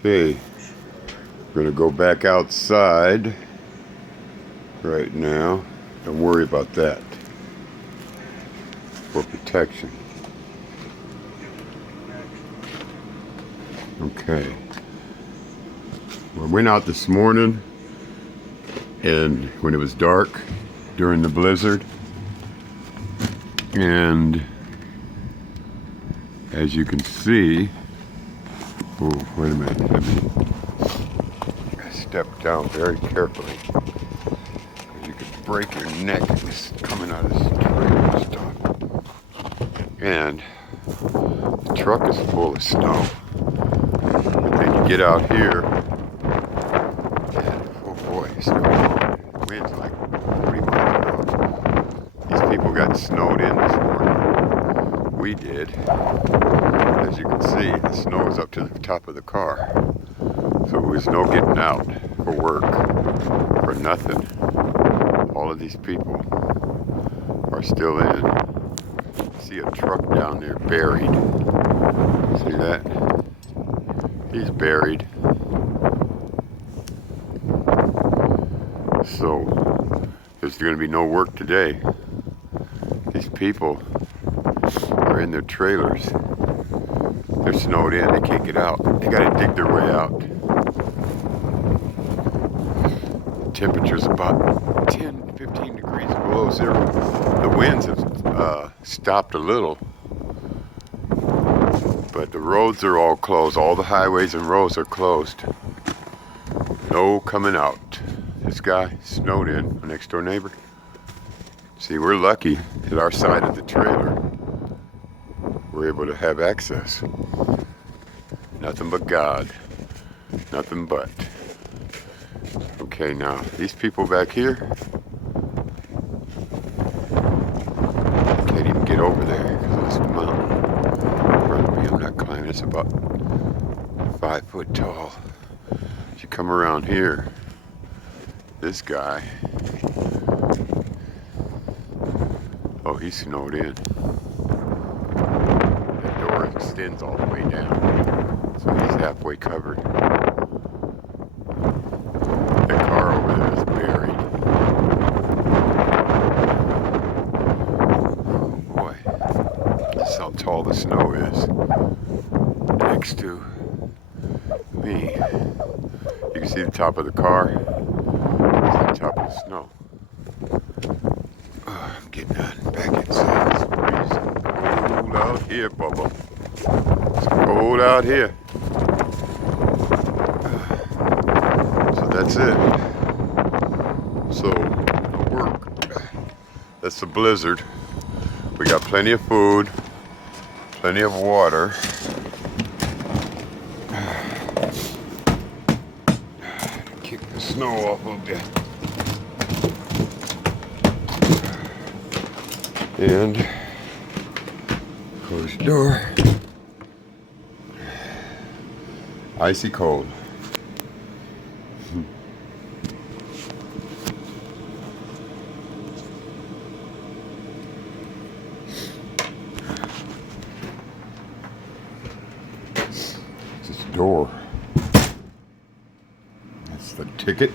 Okay, we're gonna go back outside right now. Don't worry about that for protection. Okay. We went out this morning and when it was dark during the blizzard, and as you can see, oh, wait a minute, let me step down very carefully. You could break your neck just coming out of this trailer stuff. And the truck is full of snow. But then you get out here, and oh boy, it's still blowing. The wind's like 40 miles an hour. These people got snowed in this morning. We did. As you can see, the snow is up to the top of the car. So there was no getting out for work, for nothing. All of these people are still in. See a truck down there buried. See that? He's buried. So there's going to be no work today. These people are in their trailers. They're snowed in. They can't get out. They got to dig their way out. The temperature's about 10, 15 degrees below zero. The winds have stopped a little, but the roads are all closed. All the highways and roads are closed. No coming out. This guy snowed in, my next door neighbor. See, we're lucky at our side of the trailer. We're able to have access. Nothing but God. Nothing but. Okay, now these people back here can't even get over there because of this mountain in front of me. I'm not climbing. It's about 5 foot tall. As you come around here, this guy, oh, he's snowed in. The door extends all the way down, so he's halfway covered. The car over there is buried. Oh boy, this is how tall the snow is next to me. You can see the top of the car. You see the top of the snow. I'm getting back inside. It's freezing cold out here, Bubba. It's cold out here. So that's it. So, no work. That's the blizzard. We got plenty of food, plenty of water. Kick the snow off a little bit. And close the door. Icy cold. This door. That's the ticket.